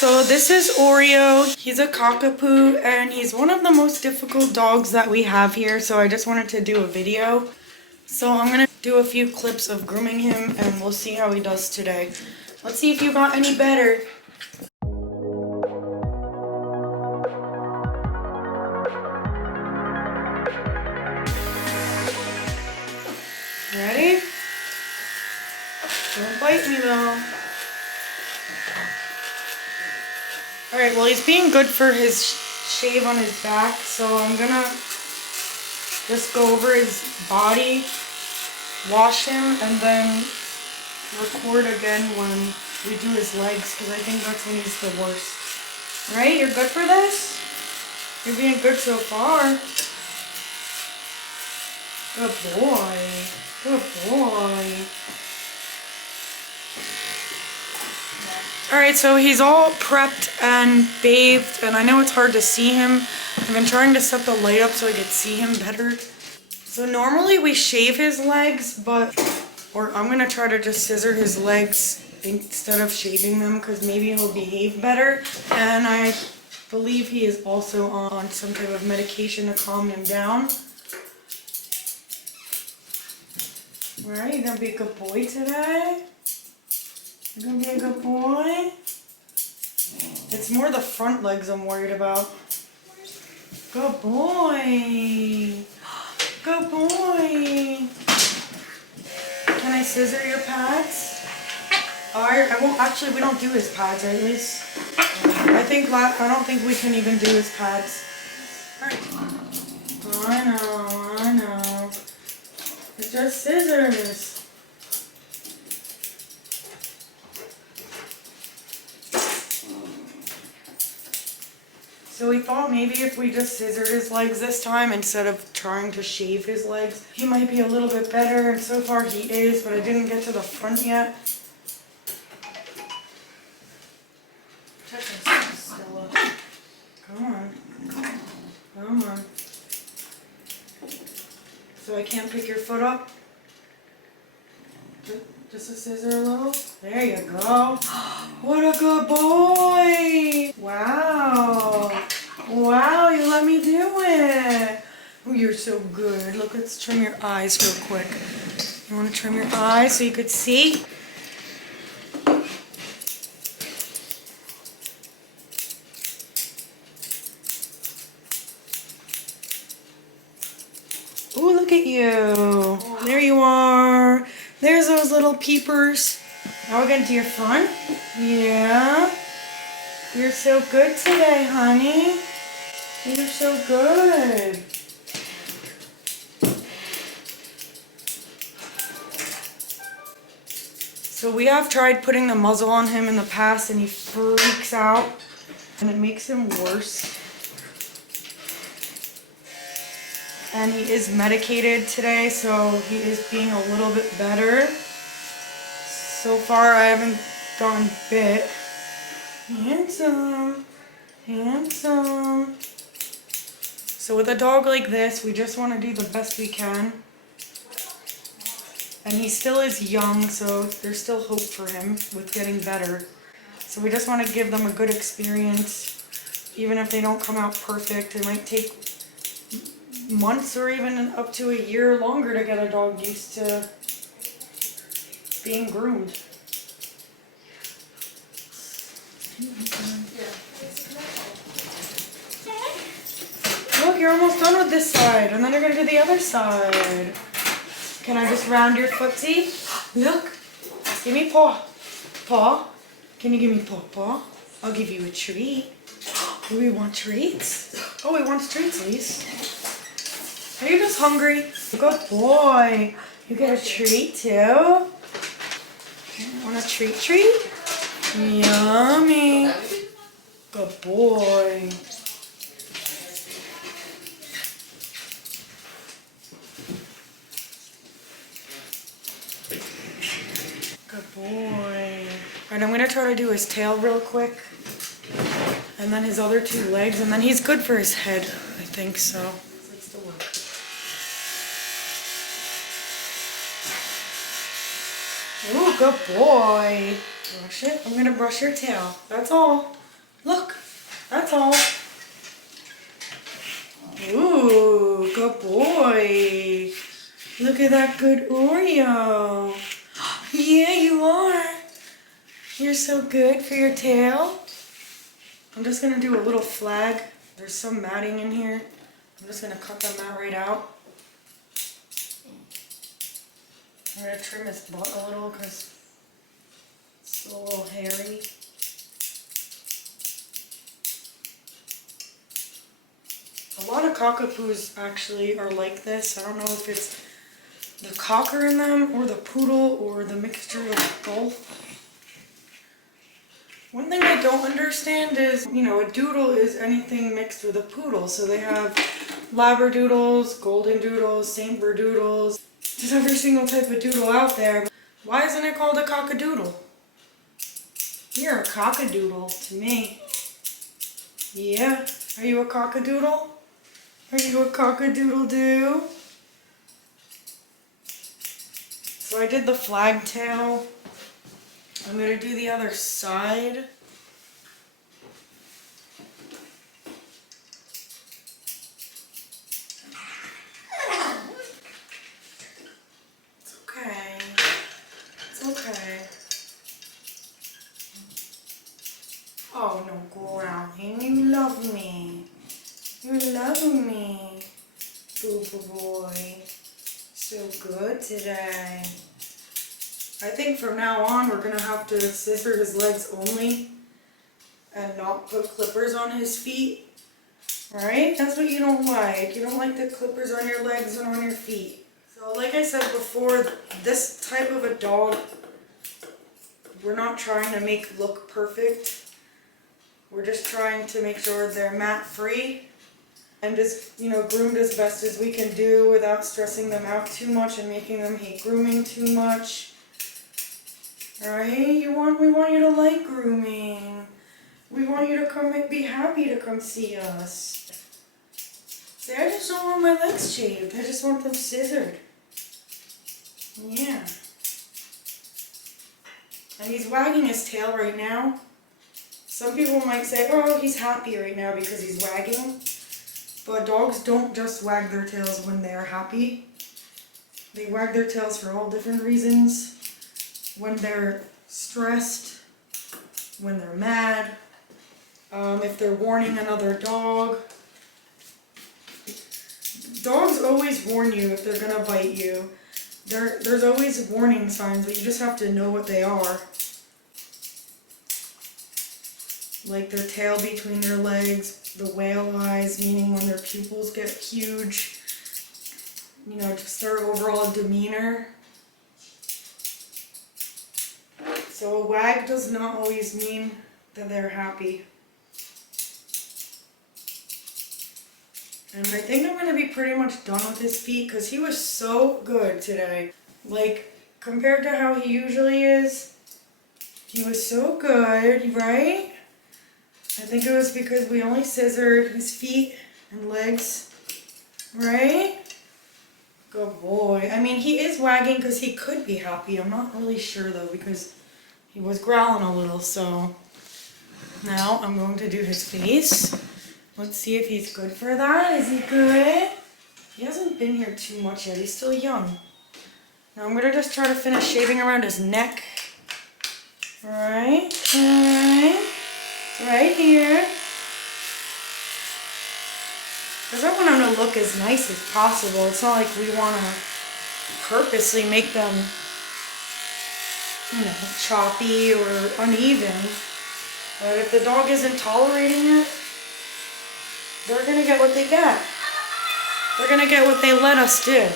So this is Oreo. He's a Cockapoo and he's one of the most difficult dogs that we have here. So I just wanted to do a video. So I'm going to do a few clips of grooming him and we'll see how he does today. Let's see if you got any better. Ready? Don't bite me though. Alright, well he's being good for his shave on his back, so I'm gonna just go over his body, wash him, and then record again when we do his legs, because I think that's when he's the worst. Right? You're good for this? You're being good so far. Good boy. Good boy. Alright, so he's all prepped and bathed, and I know it's hard to see him. I've been trying to set the light up so I could see him better. So normally we shave his legs, or I'm going to try to just scissor his legs instead of shaving them because maybe he'll behave better. And I believe he is also on some type of medication to calm him down. Alright, you're going to be a good boy today? You're gonna be a good boy? It's more the front legs I'm worried about. Good boy. Good boy. Can I scissor your pads? I won't. Actually, we don't do his pads, right, Lise? I don't think we can even do his pads. Alright. I know. It's just scissors. So we thought maybe if we just scissored his legs this time instead of trying to shave his legs, he might be a little bit better, and so far he is, but I didn't get to the front yet. Touch his Stella. Come on. Come on. So I can't pick your foot up? Just a scissor a little? There you go. What a good boy! Wow. Wow, you let me do it. Oh, you're so good. Look, let's trim your eyes real quick. You want to trim your eyes so you could see? Oh, look at you. There you are. There's those little peepers. Now we're going to do your front. Yeah. You're so good today, honey. You're so good. So we have tried putting the muzzle on him in the past and he freaks out. And it makes him worse. And he is medicated today, so he is being a little bit better. So far, I haven't gotten bit. Handsome. Handsome. So with a dog like this, we just want to do the best we can. And he still is young, so there's still hope for him with getting better. So we just want to give them a good experience. Even if they don't come out perfect, it might take months or even up to a year longer to get a dog used to being groomed. Look, you're almost done with this side, and then you're going to do the other side. Can I just round your footsie? Look, give me paw. Paw. Can you give me paw, paw? I'll give you a treat. Do we want treats? Oh, we want treats, Lise. Are you just hungry? Good boy. You get a treat too? Want a treat? Yummy. Good boy. Good boy. Alright, I'm going to try to do his tail real quick. And then his other two legs. And then he's good for his head, I think so. Let's do it. Ooh, good boy. Brush it. I'm going to brush your tail. That's all. Look, that's all. Ooh, good boy. Look at that good Oreo. Yeah, you are. You're so good for your tail. I'm just gonna do a little flag. There's some matting in here. I'm just gonna cut the mat right out. I'm gonna trim his butt a little because it's a little hairy. A lot of cockapoos actually are like this. I don't know if it's the cocker in them or the poodle or the mixture of both. One thing I don't understand is, you know, a doodle is anything mixed with a poodle. So they have labradoodles, golden doodles, Saint Berdoodles. There's every single type of doodle out there. Why isn't it called a cockadoodle? You're a cockadoodle to me. Yeah. Are you a cockadoodle? Are you a cockadoodle-doo? So I did the flag tail. I'm going to do the other side. It's okay. It's okay. Oh, no, Grooming, you love me. You love me. Boo-boo boy. So good today. I think from now on we're going to have to scissor his legs only and not put clippers on his feet. Right? That's what you don't like. You don't like the clippers on your legs and on your feet. So like I said before, this type of a dog, we're not trying to make look perfect. We're just trying to make sure they're mat free and just, you know, groomed as best as we can do without stressing them out too much and making them hate grooming too much. Alright, we want you to like grooming. We want you to come and be happy to come see us. See, I just don't want my legs shaved. I just want them scissored. Yeah. And he's wagging his tail right now. Some people might say, oh, he's happy right now because he's wagging. But dogs don't just wag their tails when they're happy. They wag their tails for all different reasons. When they're stressed, when they're mad, if they're warning another dog. Dogs always warn you if they're gonna bite you. There's always warning signs, but you just have to know what they are. Like their tail between their legs, the whale eyes, meaning when their pupils get huge. You know, just their overall demeanor. So a wag does not always mean that they're happy. And I think I'm going to be pretty much done with his feet because he was so good today. Like, compared to how he usually is, he was so good, right? I think it was because we only scissored his feet and legs, right? Good boy. I mean, he is wagging because he could be happy. I'm not really sure though because he was growling a little, so now I'm going to do his face. Let's see if he's good for that. Is he good? He hasn't been here too much yet. He's still young. Now I'm going to just try to finish shaving around his neck. Alright, alright. Right here. Because I want them to look as nice as possible. It's not like we want to purposely make them, you know, choppy or uneven. But if the dog isn't tolerating it, they're going to get what they get. They're going to get what they let us do.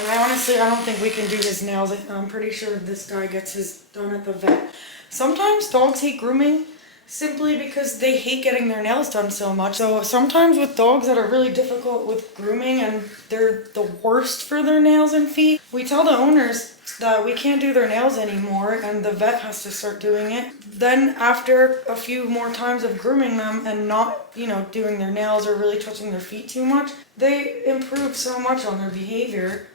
And I don't think we can do his nails. I'm pretty sure this guy gets his done at the vet. Sometimes dogs hate grooming simply because they hate getting their nails done so much. So sometimes with dogs that are really difficult with grooming and they're the worst for their nails and feet, we tell the owners that we can't do their nails anymore and the vet has to start doing it. Then after a few more times of grooming them and not, you know, doing their nails or really touching their feet too much, they improve so much on their behavior.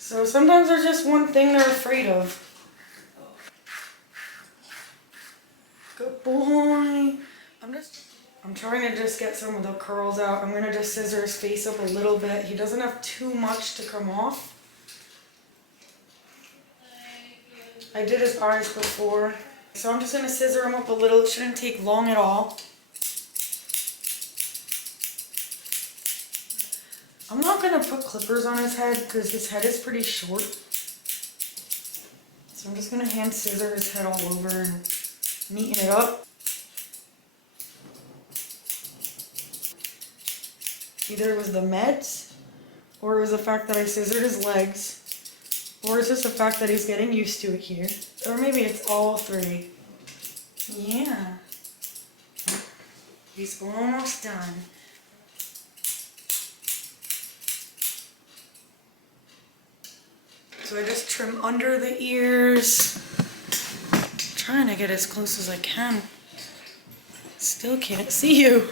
So sometimes there's just one thing they're afraid of. boy. I'm trying to just get some of the curls out. I'm gonna just scissor his face up a little bit. He doesn't have too much to come off. I did his eyes before. So I'm just gonna scissor him up a little. It shouldn't take long at all. I'm not gonna put clippers on his head because his head is pretty short. So I'm just gonna hand scissor his head all over and neaten it up. Either it was the meds, or it was the fact that I scissored his legs, or it's just the fact that he's getting used to it here. Or maybe it's all three. Yeah. He's almost done. So I just trim under the ears. I'm trying to get as close as I can. Still can't see you.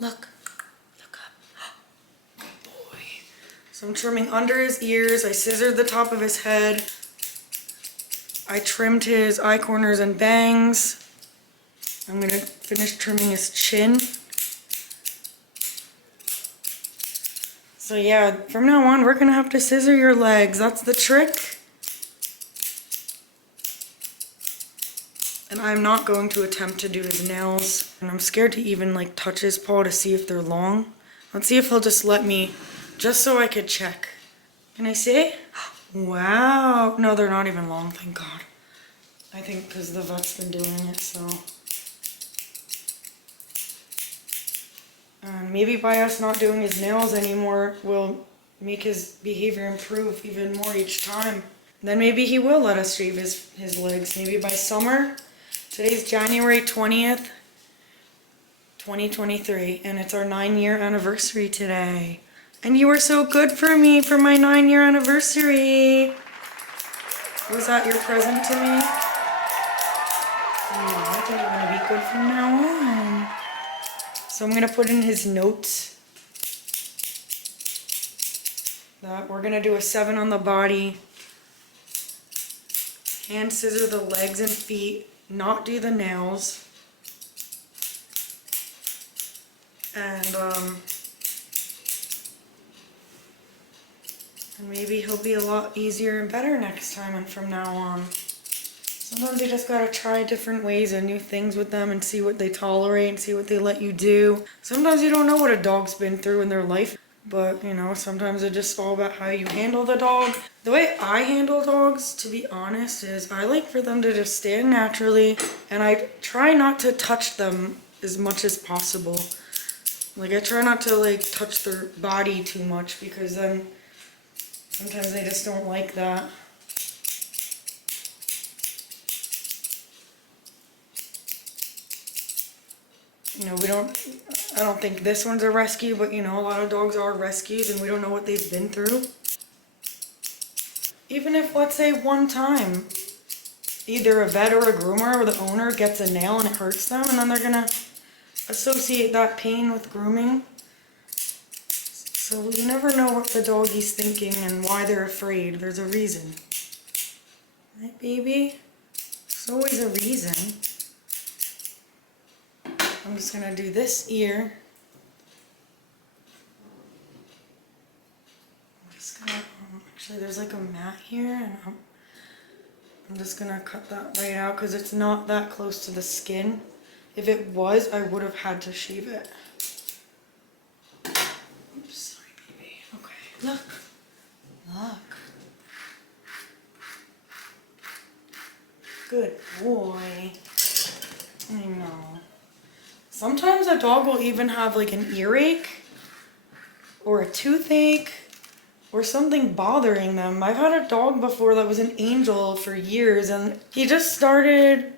Look up. Good boy. So I'm trimming under his ears. I scissored the top of his head. I trimmed his eye corners and bangs. I'm gonna finish trimming his chin. So yeah, from now on we're gonna have to scissor your legs. That's the trick. And I'm not going to attempt to do his nails. And I'm scared to even like touch his paw to see if they're long. Let's see if he'll just let me, just so I could check. Can I see? Wow. No, they're not even long, thank God. I think because the vet's been doing it, so. Maybe by us not doing his nails anymore will make his behavior improve even more each time. Then maybe he will let us shave his legs. Maybe by summer. Today's January 20th, 2023, and it's our 9-year anniversary today. And you were so good for me for my 9-year anniversary. Was that your present to me? Oh, I think I'm gonna be good from now on. So I'm gonna put in his notes that we're gonna do a 7 on the body, hand scissor the legs and feet, not do the nails, and maybe he'll be a lot easier and better next time and from now on. Sometimes you just gotta try different ways and new things with them and see what they tolerate and see what they let you do. Sometimes you don't know what a dog's been through in their life, but you know, sometimes it's just all about how you handle the dog. The way I handle dogs, to be honest, is I like for them to just stand naturally, and I try not to touch them as much as possible. Like I try not to like touch their body too much, because then sometimes they just don't like that. You know, I don't think this one's a rescue, but you know, a lot of dogs are rescues and we don't know what they've been through. Even if, let's say, one time, either a vet or a groomer or the owner gets a nail and it hurts them, and then they're gonna associate that pain with grooming. So you never know what the doggy's thinking and why they're afraid. There's a reason. Right, baby? There's always a reason. I'm just gonna do this ear. I'm just gonna, actually there's like a mat here, and I'm just gonna cut that right out because it's not that close to the skin. If it was, I would have had to shave it. Oops, sorry baby. Okay, look. Look. Good boy. I know. Sometimes a dog will even have like an earache or a toothache or something bothering them. I've had a dog before that was an angel for years, and he just started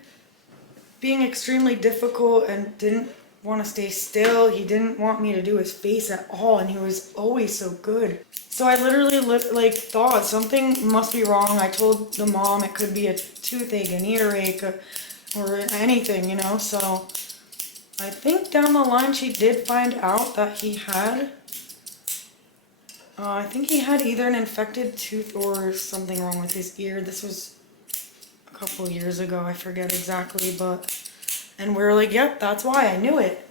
being extremely difficult and didn't want to stay still. He didn't want me to do his face at all, and he was always so good. So I literally like thought something must be wrong. I told the mom it could be a toothache, an earache, or anything, you know. So I think down the line she did find out that he had, I think he had either an infected tooth or something wrong with his ear. This was a a couple years ago, I forget exactly, and we were like, yep, that's why, I knew it.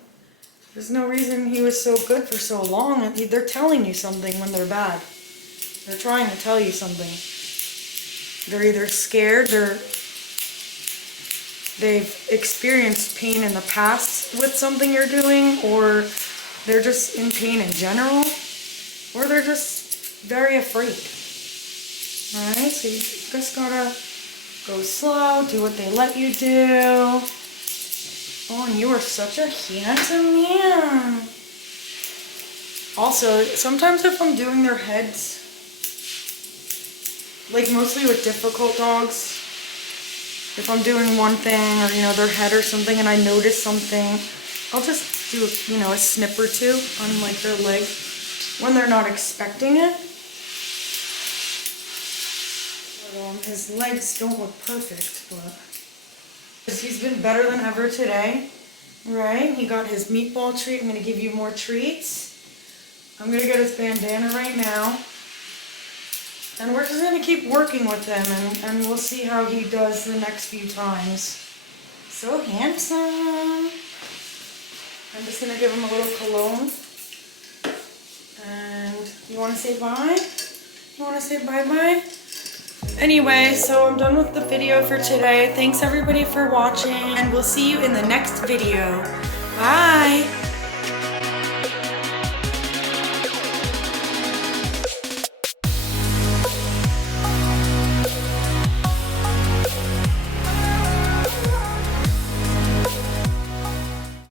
There's no reason he was so good for so long. They're telling you something when they're bad. They're trying to tell you something. They're either scared, they've experienced pain in the past with something you're doing, or they're just in pain in general, or they're just very afraid. Alright, so you just gotta go slow, do what they let you do. Oh, and you are such a handsome man. Also, sometimes if I'm doing their heads, like mostly with difficult dogs, if I'm doing one thing or, their head or something and I notice something, I'll just do, a snip or two on like their leg when they're not expecting it. But, his legs don't look perfect, but he's been better than ever today, right? He got his meatball treat. I'm going to give you more treats. I'm going to get his bandana right now. And we're just going to keep working with him, and we'll see how he does the next few times. So handsome. I'm just going to give him a little cologne. And you want to say bye? You want to say bye-bye? Anyway, so I'm done with the video for today. Thanks everybody for watching, and we'll see you in the next video. Bye!